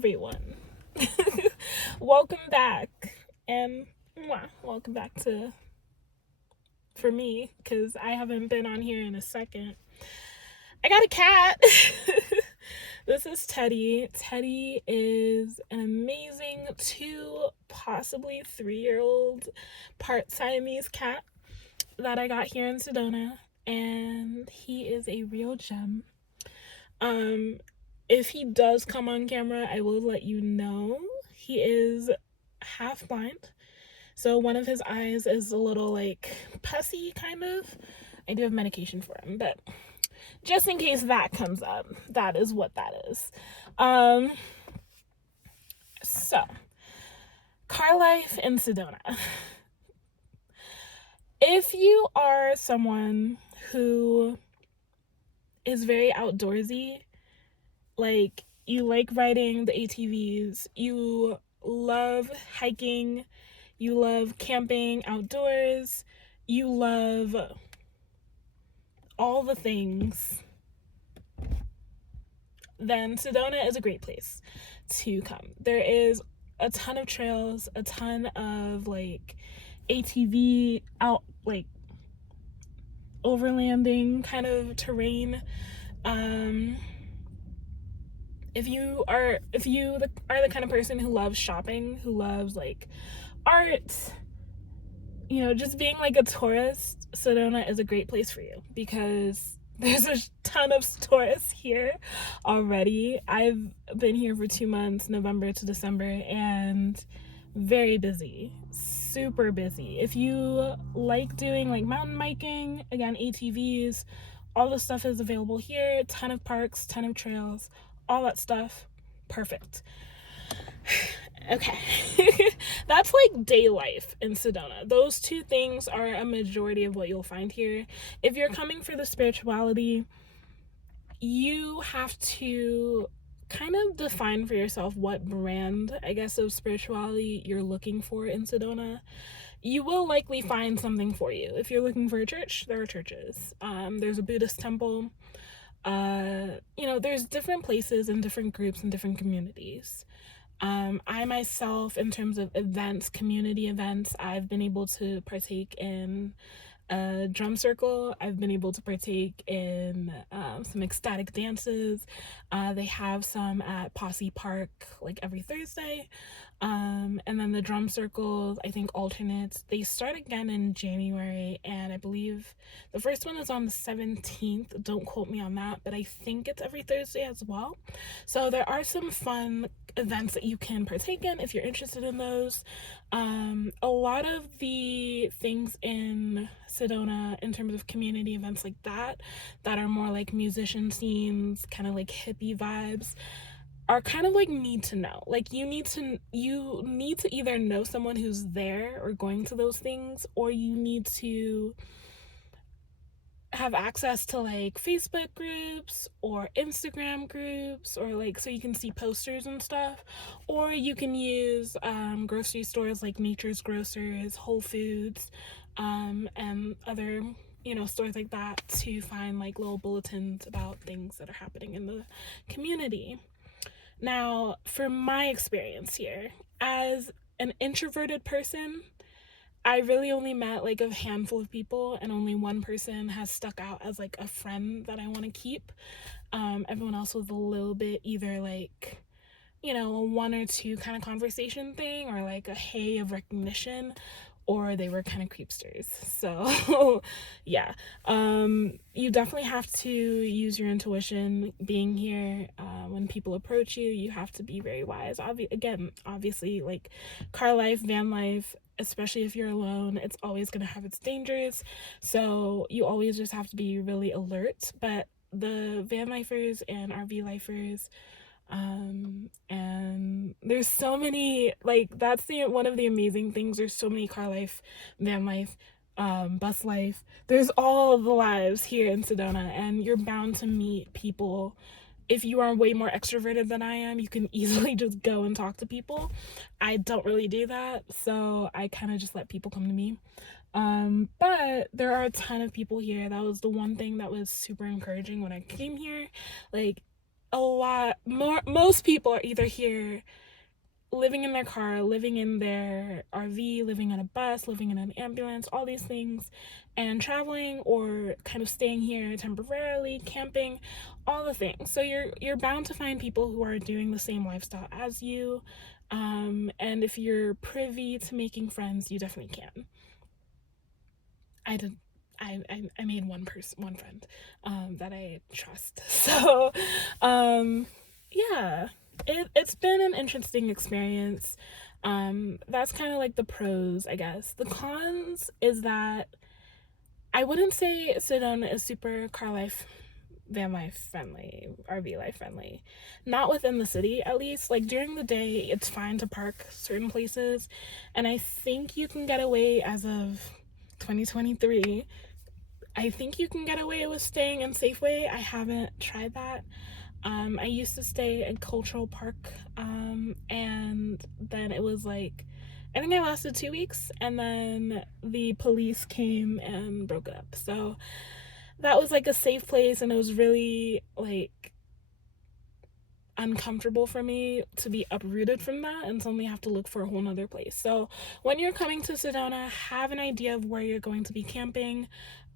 everyone. Welcome back. And welcome back for me, because I haven't been on here in a second. I got a cat. This is Teddy. Teddy is an amazing 2, possibly 3-year-old part Siamese cat that I got here in Sedona, and he is a real gem. If he does come on camera, I will let you know. He is half blind, so one of his eyes is a little like pussy, kind of. I do have medication for him, but just in case that comes up, that is what that is. So car life in Sedona. If you are someone who is very outdoorsy, like you like riding the ATVs, you love hiking, you love camping outdoors, you love all the things, then Sedona is a great place to come. There is a ton of trails, a ton of like ATV out, like overlanding kind of terrain. If you are the kind of person who loves shopping, who loves like art, just being like a tourist, Sedona is a great place for you, because there's a ton of tourists here already. I've been here for 2 months, November to December, and very busy, super busy. If you like doing like mountain biking, again, ATVs, all the stuff is available here. Ton of parks, ton of trails, all that stuff. Perfect. Okay. That's like day life in Sedona. Those 2 things are a majority of what you'll find here. If you're coming for the spirituality, you have to kind of define for yourself what brand, I guess, of spirituality you're looking for in Sedona. You will likely find something for you. If you're looking for a church, there are churches. There's a Buddhist temple. There's different places and different groups and different communities. I myself, in terms of events, community events, I've been able to partake in a drum circle. I've been able to partake in some ecstatic dances. They have some at Posse Park like every Thursday. And then the drum circles, I think, alternates. They start again in January, and I believe the first one is on the 17th. Don't quote me on that, but I think it's every Thursday as well. So there are some fun events that you can partake in if you're interested in those. A lot of the things in Sedona in terms of community events like that are more like musician scenes, kind of like hippie vibes, are kind of like need to know. Like you need to either know someone who's there or going to those things, or you need to have access to like Facebook groups or Instagram groups, or like so you can see posters and stuff, or you can use grocery stores like Nature's Grocers, Whole Foods, and other stores like that to find like little bulletins about things that are happening in the community. Now, for my experience here, as an introverted person, I really only met like a handful of people, and only one person has stuck out as like a friend that I want to keep. Everyone else was a little bit either like, a 1 or 2 kind of conversation thing, or like a hey of recognition, or they were kind of creepsters. So yeah, you definitely have to use your intuition being here. When people approach you, you have to be very wise. Obviously, like car life, van life, especially if you're alone, it's always going to have its dangers, so you always just have to be really alert. But the van lifers and RV lifers, and there's so many, like, that's one of the amazing things. There's so many car life, van life, bus life. There's all the lives here in Sedona, and you're bound to meet people. If you are way more extroverted than I am, you can easily just go and talk to people. I don't really do that, so I kind of just let people come to me. But there are a ton of people here. That was the one thing that was super encouraging when I came here. Like, most people are either here living in their car, living in their RV, living on a bus, living in an ambulance, all these things, and traveling or kind of staying here temporarily, camping, all the things. So you're bound to find people who are doing the same lifestyle as you. And if you're privy to making friends, you definitely can. I did. I made one friend, that I trust. So, yeah, it's been an interesting experience. That's kind of like the pros, I guess. The cons is that I wouldn't say Sedona is super car life, van life friendly, RV life friendly. Not within the city, at least. Like during the day, it's fine to park certain places, and I think you can get away as of 2023. I think you can get away with staying in Safeway. I haven't tried that. I used to stay in Cultural Park, and then it was like, I think I lasted 2 weeks, and then the police came and broke it up. So that was like a safe place, and it was really like uncomfortable for me to be uprooted from that and suddenly have to look for a whole nother place. So when you're coming to Sedona, have an idea of where you're going to be camping.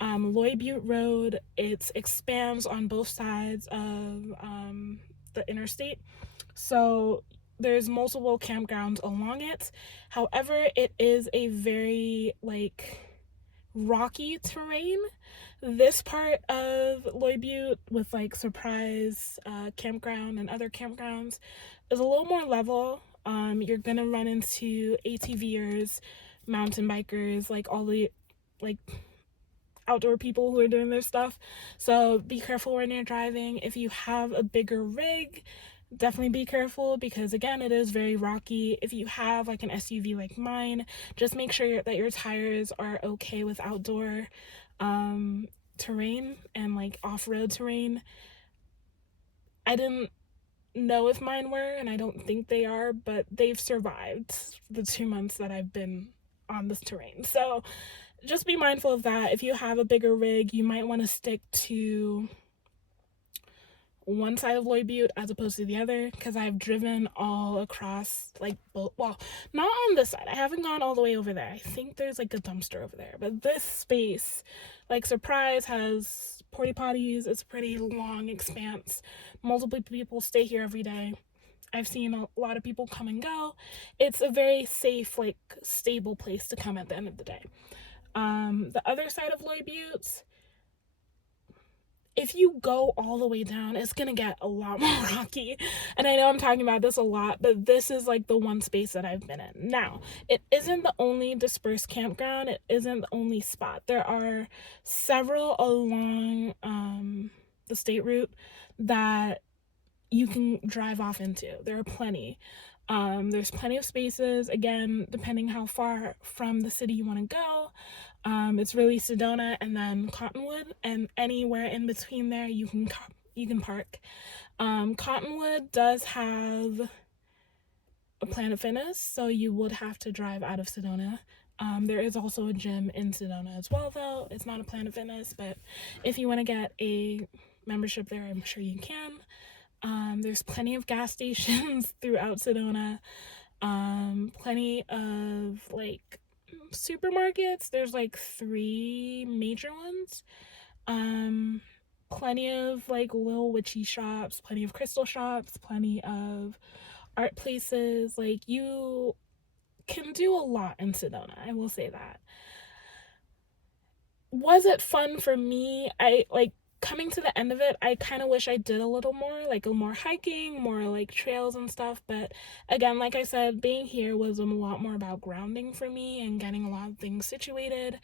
Loy Butte Road, it expands on both sides of the interstate, so there's multiple campgrounds along it. However, it is a very like rocky terrain. This part of Loy Butte with like Surprise campground and other campgrounds is a little more level. You're gonna run into ATVers, mountain bikers, like all the like outdoor people who are doing their stuff. So be careful when you're driving. If you have a bigger rig, definitely be careful because again, it is very rocky. If you have like an SUV like mine, just make sure that your tires are okay with outdoor terrain and like off-road terrain. I didn't know if mine were, and I don't think they are, but they've survived the 2 months that I've been on this terrain. So just be mindful of that. If you have a bigger rig, you might want to stick to one side of Loy Butte as opposed to the other, because I've driven all across like both. Well, not on this side. I haven't gone all the way over there. I think there's like a dumpster over there, but this space, like Surprise, has porta potties. It's a pretty long expanse. Multiple people stay here every day. I've seen a lot of people come and go. It's a very safe, like stable place to come at the end of the day. The other side of Loy Butte, if you go all the way down, it's gonna get a lot more rocky. And I know I'm talking about this a lot, but this is like the one space that I've been in. Now, it isn't the only dispersed campground. It isn't the only spot. There are several along the state route that you can drive off into. There are plenty. There's plenty of spaces, again, depending how far from the city you want to go. It's really Sedona and then Cottonwood, and anywhere in between there you can park. Cottonwood does have a Planet Fitness, so you would have to drive out of Sedona. There is also a gym in Sedona as well, though. It's not a Planet Fitness, but if you want to get a membership there, I'm sure you can. There's plenty of gas stations throughout Sedona. Plenty of like supermarkets. There's like 3 major ones. Plenty of like little witchy shops, plenty of crystal shops, plenty of art places. Like you can do a lot in Sedona, I will say that. Was it fun for me? I like coming to the end of it, I kind of wish I did a little more, like a more hiking, more like trails and stuff. But again, like I said, being here was a lot more about grounding for me and getting a lot of things situated.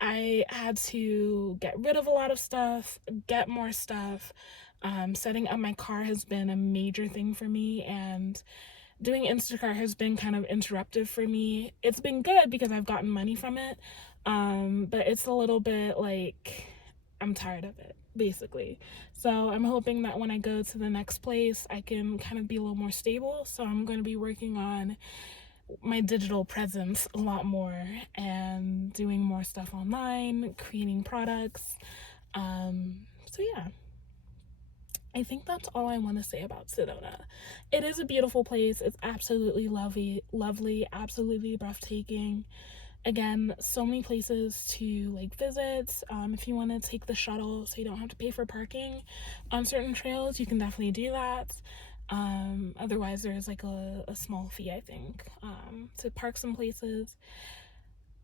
I had to get rid of a lot of stuff, get more stuff. Setting up my car has been a major thing for me, and doing Instacart has been kind of interruptive for me. It's been good because I've gotten money from it, but it's a little bit like I'm tired of it, basically. So I'm hoping that when I go to the next place, I can kind of be a little more stable. So I'm going to be working on my digital presence a lot more and doing more stuff online, creating products. So yeah. I think that's all I want to say about Sedona. It is a beautiful place. It's absolutely lovely, absolutely breathtaking. Again, so many places to like visit. If you want to take the shuttle so you don't have to pay for parking on certain trails, you can definitely do that. Otherwise, there's like a small fee, I think, to park some places.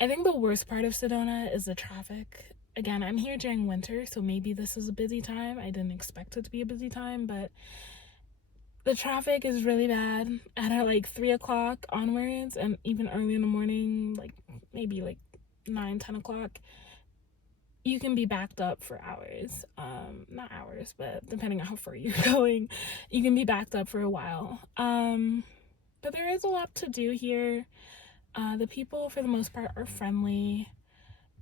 I think the worst part of Sedona is the traffic. Again, I'm here during winter, so maybe this is a busy time. I didn't expect it to be a busy time, but the traffic is really bad at like 3 o'clock onwards, and even early in the morning, like maybe like 9, 10 o'clock. You can be backed up for hours. Not hours, but depending on how far you're going, you can be backed up for a while. But there is a lot to do here. The people, for the most part, are friendly.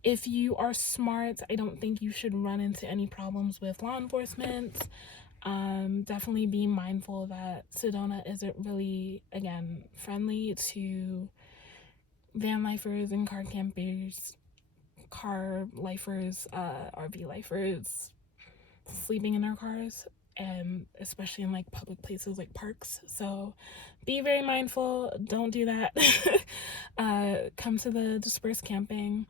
If you are smart, I don't think you should run into any problems with law enforcement. Definitely be mindful that Sedona isn't really, again, friendly to van lifers and car lifers, RV lifers sleeping in their cars, and especially in like public places like parks. So be very mindful. Don't do that. Come to the dispersed camping.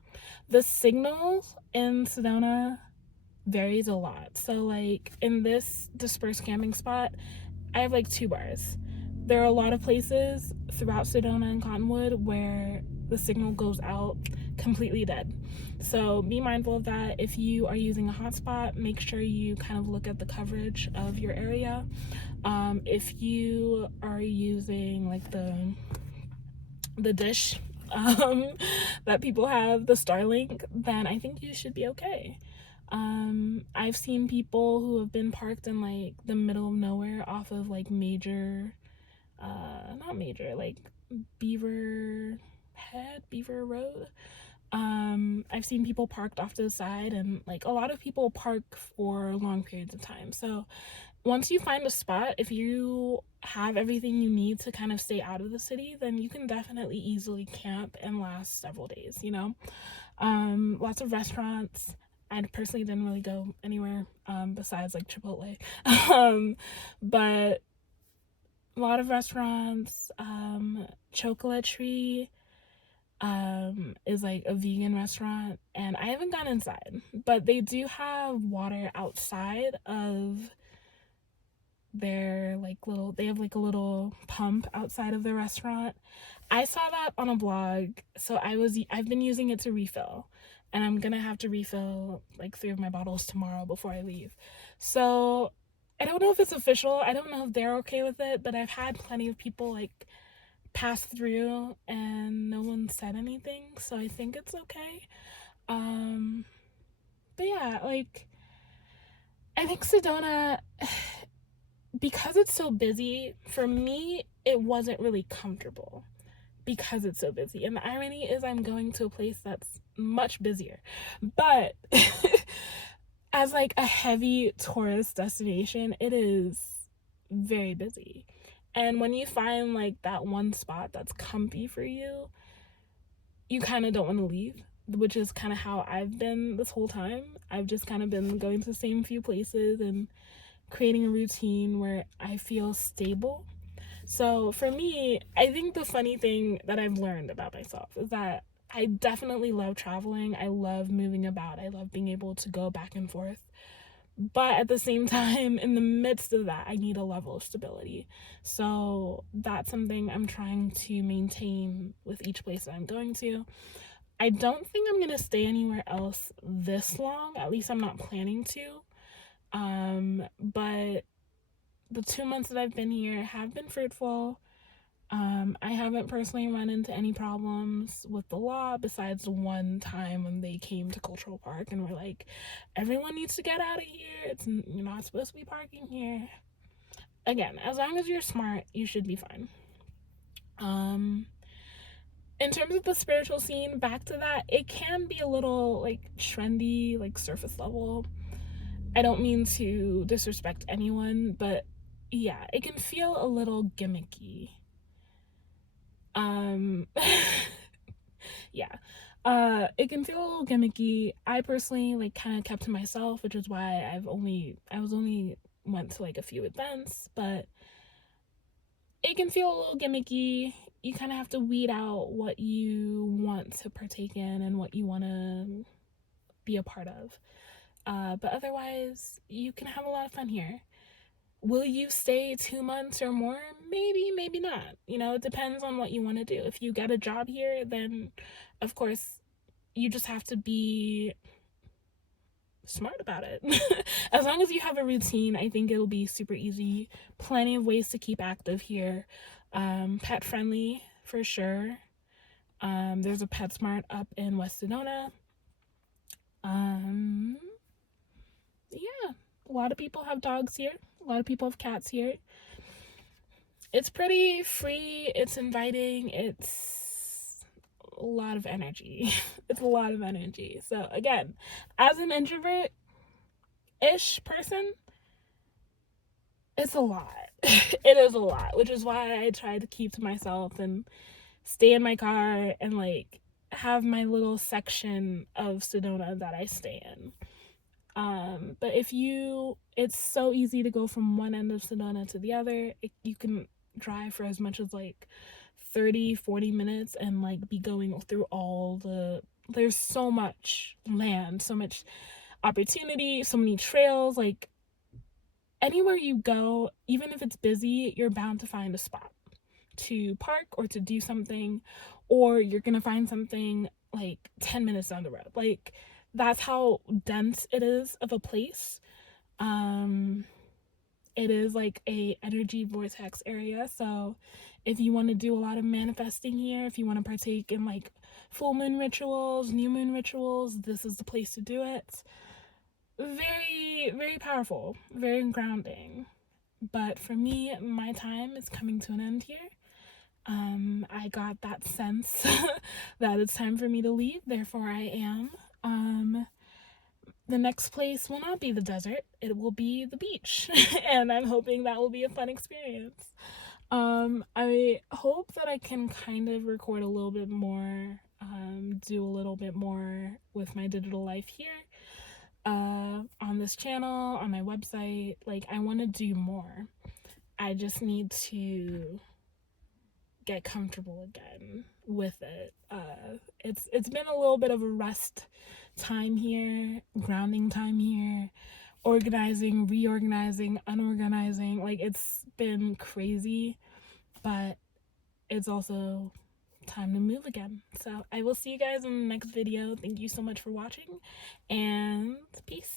The signal in Sedona varies a lot. So like in this dispersed camping spot, I have like 2 bars. There are a lot of places throughout Sedona and Cottonwood where the signal goes out completely dead. So be mindful of that. If you are using a hotspot, make sure you kind of look at the coverage of your area. If you are using like the dish that people have, the Starlink, then I think you should be okay. I've seen people who have been parked in like the middle of nowhere off of like not major, like Beaver Road. I've seen people parked off to the side, and like a lot of people park for long periods of time. So once you find a spot, if you have everything you need to kind of stay out of the city, then you can definitely easily camp and last several days, you know? Lots of restaurants. I personally didn't really go anywhere besides like Chipotle. But a lot of restaurants. Chocolate Tree is like a vegan restaurant, and I haven't gone inside, but they do have water outside of their like little, they have like a little pump outside of the restaurant. I saw that on a blog, so I've been using it to refill, and I'm gonna have to refill like 3 of my bottles tomorrow before I leave. So I don't know if it's official. I don't know if they're okay with it, but I've had plenty of people like pass through and no one said anything, so I think it's okay. But yeah, like I think Sedona, because it's so busy, for me it wasn't really comfortable because it's so busy. And the irony is I'm going to a place that's much busier. But as like a heavy tourist destination, it is very busy. And when you find like that one spot that's comfy for you, you kind of don't want to leave, which is kind of how I've been this whole time. I've just kind of been going to the same few places and creating a routine where I feel stable. So for me, I think the funny thing that I've learned about myself is that I definitely love traveling. I love moving about. I love being able to go back and forth. But at the same time, in the midst of that, I need a level of stability. So that's something I'm trying to maintain with each place that I'm going to. I don't think I'm going to stay anywhere else this long. At least I'm not planning to. But the 2 months that I've been here have been fruitful. I haven't personally run into any problems with the law besides one time when they came to Cultural Park and were like, everyone needs to get out of here. You're not supposed to be parking here. Again, as long as you're smart, you should be fine. In terms of the spiritual scene, back to that, it can be a little like trendy, like surface level. I don't mean to disrespect anyone, but yeah, it can feel a little gimmicky. Yeah. It can feel a little gimmicky. I personally like kind of kept to myself, which is why I was only went to like a few events, but it can feel a little gimmicky. You kind of have to weed out what you want to partake in and what you want to be a part of. But otherwise, you can have a lot of fun here. Will you stay 2 months or more? Maybe, maybe not. You know, it depends on what you want to do. If you get a job here, then of course you just have to be smart about it. As long as you have a routine, I think it'll be super easy. Plenty of ways to keep active here. Pet friendly for sure. There's a PetSmart up in West Sedona. Yeah, a lot of people have dogs here. A lot of people have cats here. It's pretty free. It's inviting. It's a lot of energy. It's a lot of energy. So again, as an introvert-ish person, it's a lot. It is a lot, which is why I try to keep to myself and stay in my car and like have my little section of Sedona that I stay in. But it's so easy to go from one end of Sedona to the other. You can drive for as much as like 30-40 minutes and like be going through there's so much land, so much opportunity, so many trails. Like anywhere you go, even if it's busy, you're bound to find a spot to park or to do something, or you're gonna find something like 10 minutes down the road. Like that's how dense it is of a place. It is like a energy vortex area, so if you want to do a lot of manifesting here, if you want to partake in like full moon rituals, new moon rituals, this is the place to do it. Very, very powerful, very grounding. But for me, my time is coming to an end here. I got that sense that it's time for me to leave, therefore I am. The next place will not be the desert, it will be the beach. And I'm hoping that will be a fun experience. I hope that I can kind of record a little bit more, do a little bit more with my digital life here, on this channel, on my website. Like, I want to do more. I just need to get comfortable again with it. It's been a little bit of a rest time here, grounding time here, organizing, reorganizing, unorganizing. Like, it's been crazy, but it's also time to move again. So I will see you guys in the next video. Thank you so much for watching, and peace.